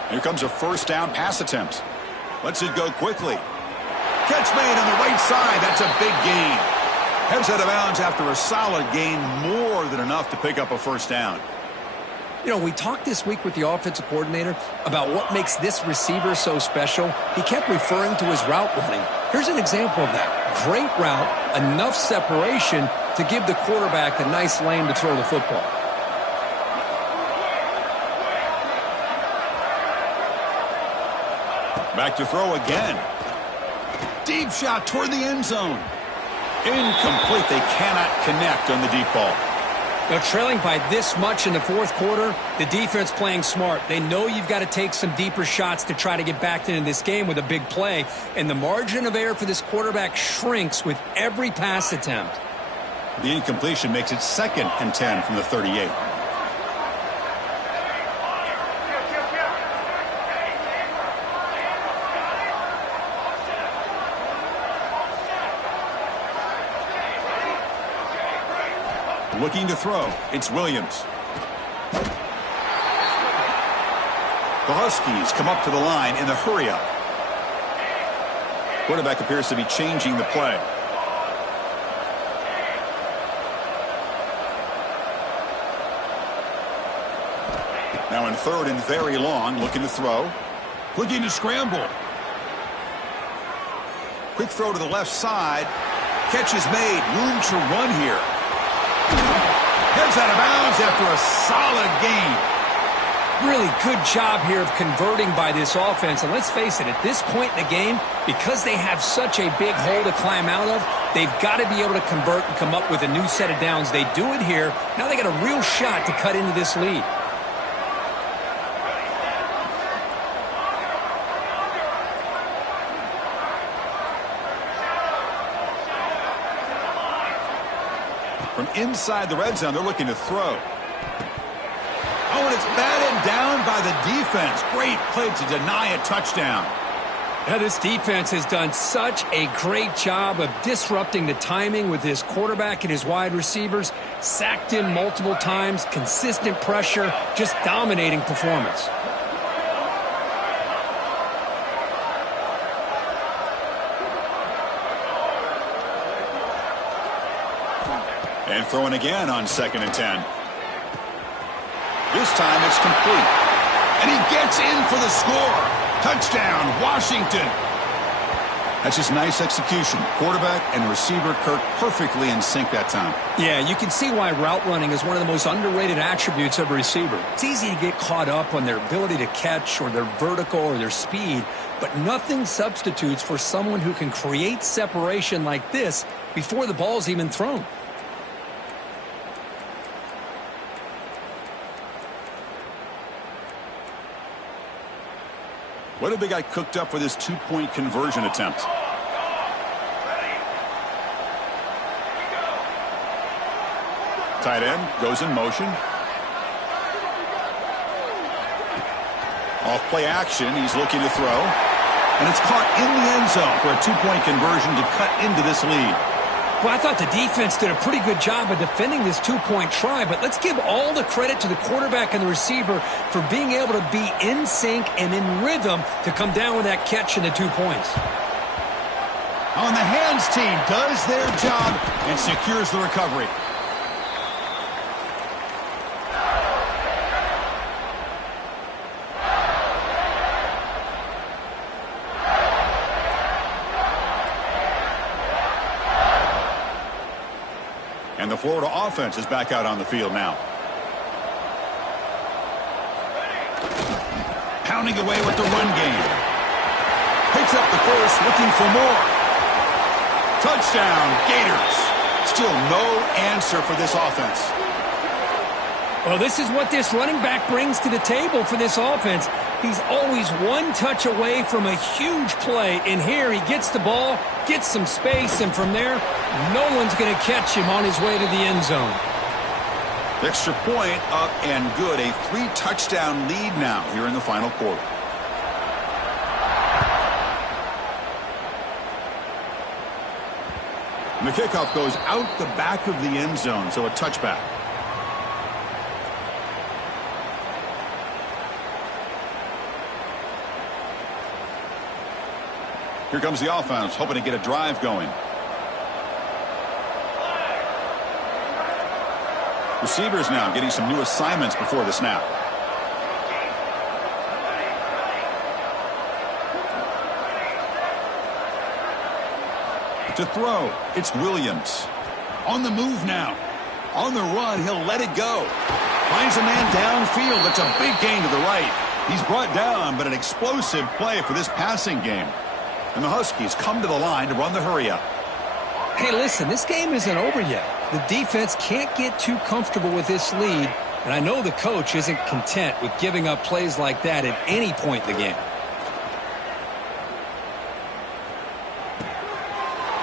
Here comes a first down pass attempt. Lets it go quickly. Catch made on the right side. That's a big gain. Heads out of bounds after a solid gain, more than enough to pick up a first down. You know, we talked this week with the offensive coordinator about what makes this receiver so special. He kept referring to his route running. Here's an example of that. Great route, enough separation to give the quarterback a nice lane to throw the football. Back to throw again. Deep shot toward the end zone. Incomplete. They cannot connect on the deep ball. Now, trailing by this much in the fourth quarter, the defense playing smart. They know you've got to take some deeper shots to try to get back into this game with a big play. And the margin of error for this quarterback shrinks with every pass attempt. The incompletion makes it 2nd and 10 from the 38. Looking to throw. It's Williams. The Huskies come up to the line in the hurry-up. Quarterback appears to be changing the play. Now in 3rd and very long, looking to throw. Looking to scramble. Quick throw to the left side. Catch is made. Room to run here. Heads out of bounds after a solid gain. Really good job here of converting by this offense. And let's face it, at this point in the game, because they have such a big hole to climb out of, they've got to be able to convert and come up with a new set of downs. They do it here. Now they got a real shot to cut into this lead. From inside the red zone, they're looking to throw. Oh, and it's batted down by the defense. Great play to deny a touchdown. Now, this defense has done such a great job of disrupting the timing with his quarterback and his wide receivers. Sacked him multiple times, consistent pressure, just dominating performance. And throwing again on 2nd and 10. This time it's complete. And he gets in for the score. Touchdown, Washington. That's just nice execution. Quarterback and receiver Kirk perfectly in sync that time. Yeah, you can see why route running is one of the most underrated attributes of a receiver. It's easy to get caught up on their ability to catch or their vertical or their speed, but nothing substitutes for someone who can create separation like this before the ball's even thrown. What have they got cooked up for this 2-point conversion attempt? Tight end goes in motion. Off play action. He's looking to throw. And it's caught in the end zone for a 2-point conversion to cut into this lead. Well, I thought the defense did a pretty good job of defending this 2-point try, but let's give all the credit to the quarterback and the receiver for being able to be in sync and in rhythm to come down with that catch and the 2 points. On the hands team does their job and secures the recovery. Florida offense is back out on the field now. Pounding away with the run game. Picks up the first, looking for more. Touchdown, Gators. Still no answer for this offense. Well, this is what this running back brings to the table for this offense. He's always one touch away from a huge play. And here he gets the ball, gets some space, and from there, no one's going to catch him on his way to the end zone. Extra point up and good. A 3-touchdown lead now here in the final quarter. And the kickoff goes out the back of the end zone, so a touchback. Here comes the offense, hoping to get a drive going. Receivers now getting some new assignments before the snap. To throw, it's Williams. On the move now. On the run, he'll let it go. Finds a man downfield. That's a big gain to the right. He's brought down, but an explosive play for this passing game. And the Huskies come to the line to run the hurry-up. Hey, listen, this game isn't over yet. The defense can't get too comfortable with this lead, and I know the coach isn't content with giving up plays like that at any point in the game.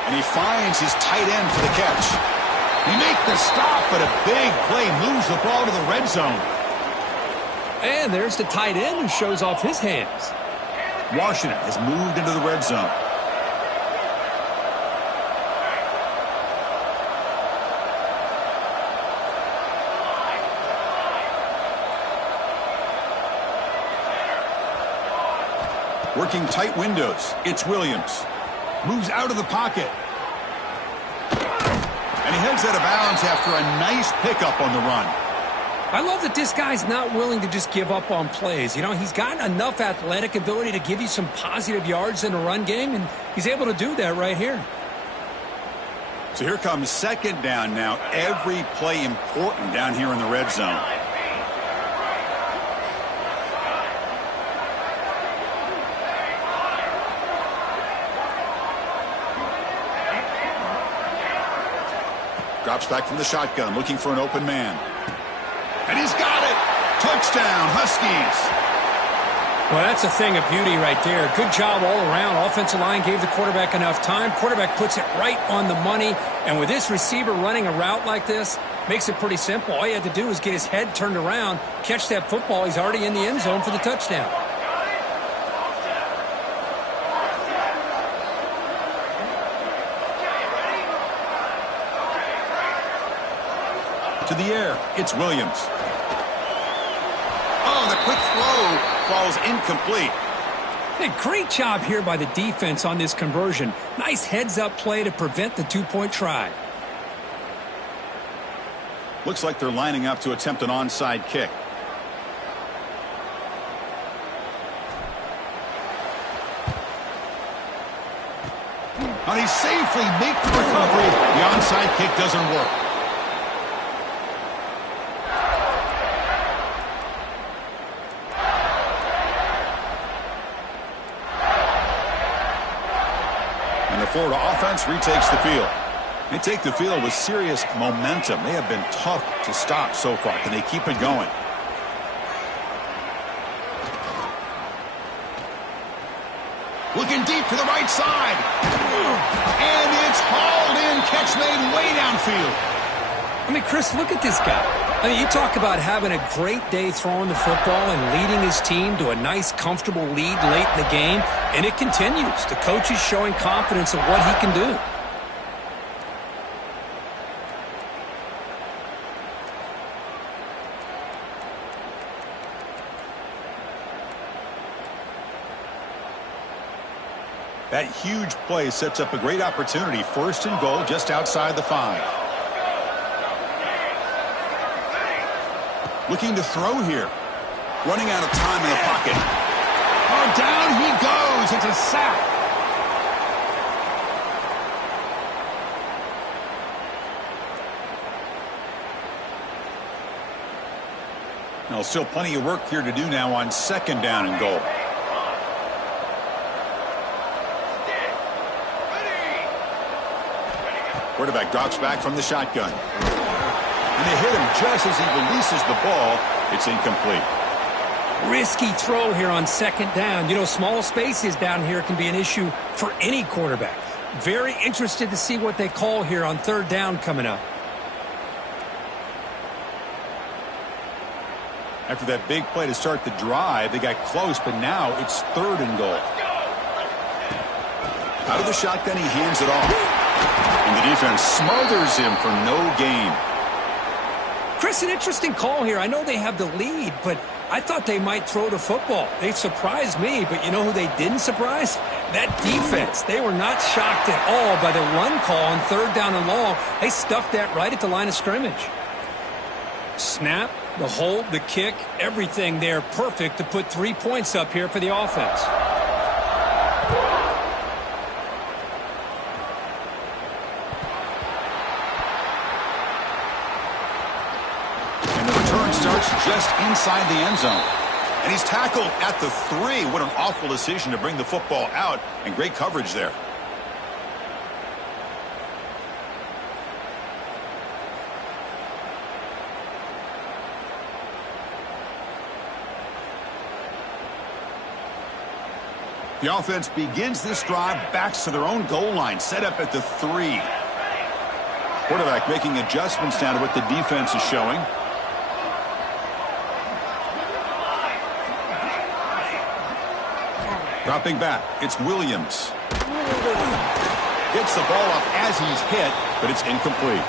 And he finds his tight end for the catch. He makes the stop, but a big play moves the ball to the red zone. And there's the tight end who shows off his hands. Washington has moved into the red zone. Working tight windows. It's Williams. Moves out of the pocket. And he heads out of bounds after a nice pickup on the run. I love that this guy's not willing to just give up on plays. You know, he's got enough athletic ability to give you some positive yards in the run game, and he's able to do that right here. So here comes second down now. Every play important down here in the red zone. Drops back from the shotgun, looking for an open man. And he's got it! Touchdown, Huskies! Well, that's a thing of beauty right there. Good job all around. Offensive line gave the quarterback enough time. Quarterback puts it right on the money. And with this receiver running a route like this, makes it pretty simple. All you had to do is get his head turned around, catch that football. He's already in the end zone for the touchdown. To the air, it's Williams. Oh, the quick throw falls incomplete. Hey, great job here by the defense on this conversion. Nice heads-up play to prevent the two-point try. Looks like they're lining up to attempt an onside kick. And he safely makes the recovery. The onside kick doesn't work. Florida offense retakes the field. They take the field with serious momentum. They have been tough to stop so far. Can they keep it going? Looking deep to the right side. And it's hauled in. Catch made way downfield. I mean, Chris, look at this guy. I mean, you talk about having a great day throwing the football and leading his team to a nice, comfortable lead late in the game, and it continues. The coach is showing confidence of what he can do. That huge play sets up a great opportunity. First and goal just outside the 5. Looking to throw here. Running out of time in the pocket. Oh, down he goes. It's a sack. Well, still plenty of work here to do now on 2nd down and goal. Quarterback drops back from the shotgun. And they hit him just as he releases the ball. It's incomplete. Risky throw here on 2nd down. You know, small spaces down here can be an issue for any quarterback. Very interested to see what they call here on 3rd down coming up. After that big play to start the drive, they got close, but now it's 3rd and goal. Out of the shotgun, he hands it off. And the defense smothers him for no gain. Chris, an interesting call here. I know they have the lead, but I thought they might throw the football. They surprised me, but you know who they didn't surprise? That defense. They were not shocked at all by the run call on 3rd down and long. They stuffed that right at the line of scrimmage. Snap, the hold, the kick, everything there perfect to put 3 points up here for the offense. Just inside the end zone. And he's tackled at the 3. What an awful decision to bring the football out, and great coverage there. The offense begins this drive, backs to their own goal line, set up at the 3. Quarterback making adjustments now to what the defense is showing. Dropping back, it's Williams. Gets the ball up as he's hit, but it's incomplete.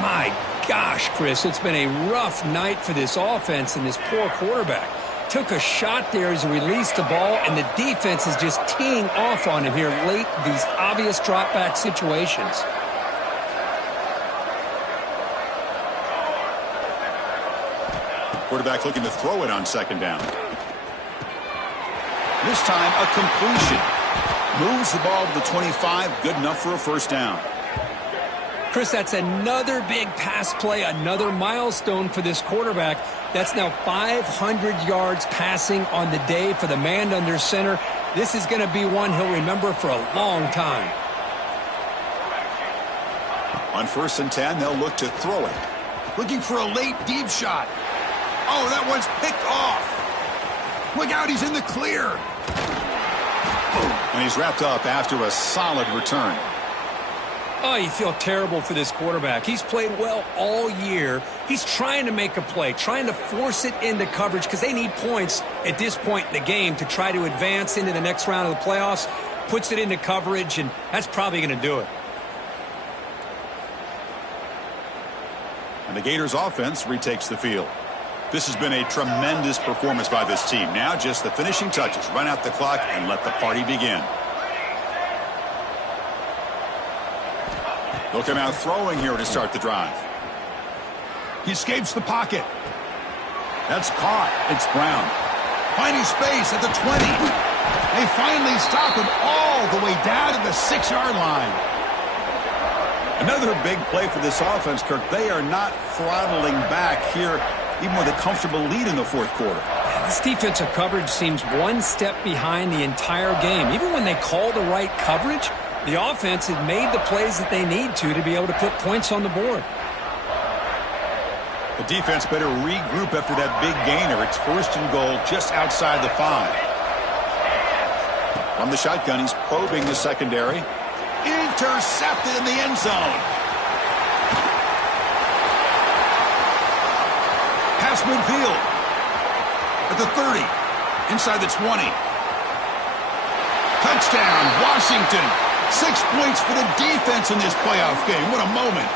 My gosh, Chris, it's been a rough night for this offense and this poor quarterback. Took a shot there as he released the ball, and the defense is just teeing off on him here late, these obvious drop-back situations. Quarterback looking to throw it on 2nd down. This time, a completion. Moves the ball to the 25. Good enough for a 1st down. Chris, that's another big pass play, another milestone for this quarterback. That's now 500 yards passing on the day for the man under center. This is going to be one he'll remember for a long time. On 1st and 10, they'll look to throw it. Looking for a late deep shot. Oh, that one's picked off. Look out, he's in the clear. And he's wrapped up after a solid return. Oh, you feel terrible for this quarterback. He's played well all year. He's trying to make a play, trying to force it into coverage because they need points at this point in the game to try to advance into the next round of the playoffs. Puts it into coverage, and that's probably going to do it. And the Gators offense retakes the field. This has been a tremendous performance by this team. Now just the finishing touches. Run out the clock and let the party begin. They'll come out throwing here to start the drive. He escapes the pocket. That's caught. It's Brown. Finding space at the 20. They finally stop him all the way down to the 6-yard line. Another big play for this offense, Kirk. They are not throttling back here, even with a comfortable lead in the 4th quarter. Yeah, this defensive coverage seems one step behind the entire game. Even when they call the right coverage, the offense has made the plays that they need to be able to put points on the board. The defense better regroup after that big gainer. It's 1st and goal just outside the 5. From the shotgun, he's probing the secondary. Intercepted in the end zone. Pass midfield. At the 30. Inside the 20. Touchdown, Washington. 6 points for the defense in this playoff game. What a moment.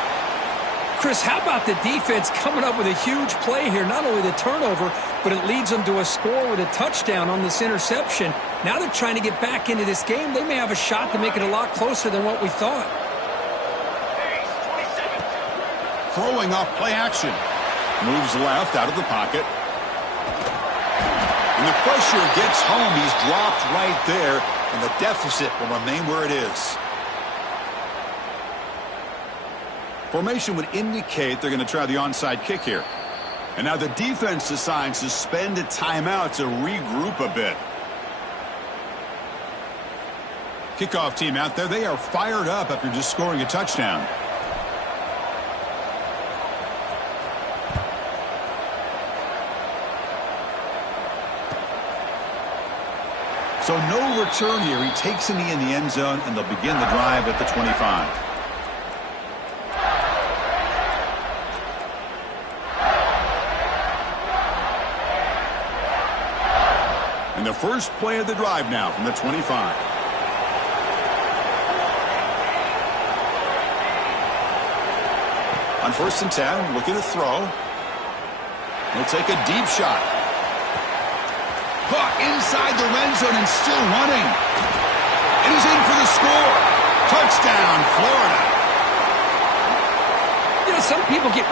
Chris, how about the defense coming up with a huge play here? Not only the turnover, but it leads them to a score with a touchdown on this interception. Now they're trying to get back into this game. They may have a shot to make it a lot closer than what we thought. Throwing off play action. Moves left out of the pocket. And the pressure gets home. He's dropped right there, and the deficit will remain where it is. Formation would indicate they're going to try the onside kick here. And now the defense decides to spend a timeout to regroup a bit. Kickoff team out there, they are fired up after just scoring a touchdown. So no return here. He takes a knee in the end zone, and they'll begin the drive at the 25. And the first play of the drive now from the 25. On 1st and 10, looking to throw. He'll take a deep shot. Caught inside the red zone and still running. And he's in for the score. Touchdown, Florida. You know, some people get